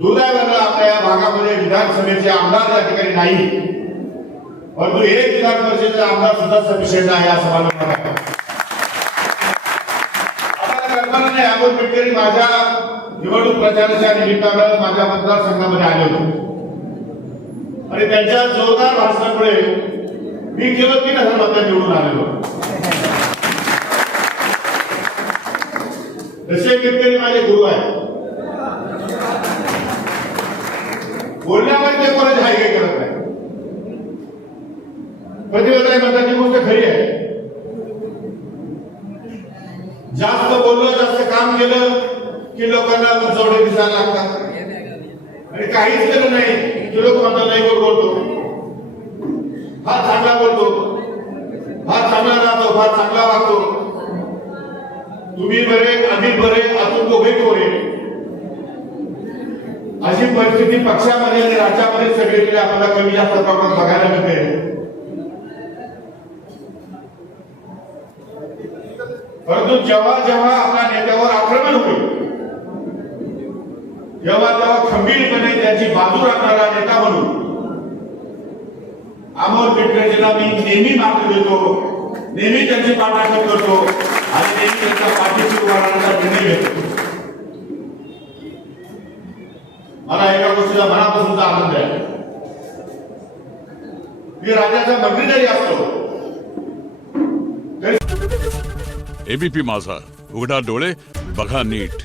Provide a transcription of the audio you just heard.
दुर्दैवानं आपल्या या भागामध्ये विधानसभेचे आमदार या ठिकाणी नाही, परंतु एक विधान परिषदेचे आमदार सुद्धा सफिशियंट आहे असं मला वाटतं. आपल्याला कल्पना नाही, अमोल मिटकरी माझ्या निवडणूक प्रचाराच्या निमित्तानं माझ्या मतदारसंघामध्ये आले होते आणि त्यांच्या जोरदार भाषणामुळे मी केवळ 3000 मतांनी निवडून आलेलो. तसे मिटकरी माझे गुरु आहेत, बोलण्यामध्ये ते कोणाची हायगे करत नाही. प्रतिबद्ध म्हणतात ती गोष्ट खरी आहे. जास्त बोललं, जास्त काम केलं की लोकांना मुजवडे दिसायला लागतात आणि काहीच केलं नाही की लोक म्हणतात नाही बोलतो, फार चांगला बोलतो, फार चांगला राहतो, फार चांगला वागतो, तुम्ही बरे, आम्ही बरे, अजून दोघे बरे. अशी परिस्थिती पक्षामध्ये आणि राज्यामध्ये सगळीकडे आपल्याला कमी जास्त प्रमाणात बघायला मिळते. परंतु जेव्हा जेव्हा आपल्या नेत्यावर आक्रमण होईल, जेव्हा तेव्हा खंबीरपणे त्याची बाजू राखणारा नेता म्हणून अमोल मिटकरींना मी नेहमी मार्ग देतो, नेहमी त्यांची पाठराखण करतो आणि नेहमी त्यांच्या पाठीशी उभा राहण्याचा निर्णय घेतो. मला एका गोष्टीचा मनापासूनचा आनंद आहे. मी राज्याचा मंत्री जरी असतो एबीपी माझा, उघडा डोळे बघा नीट.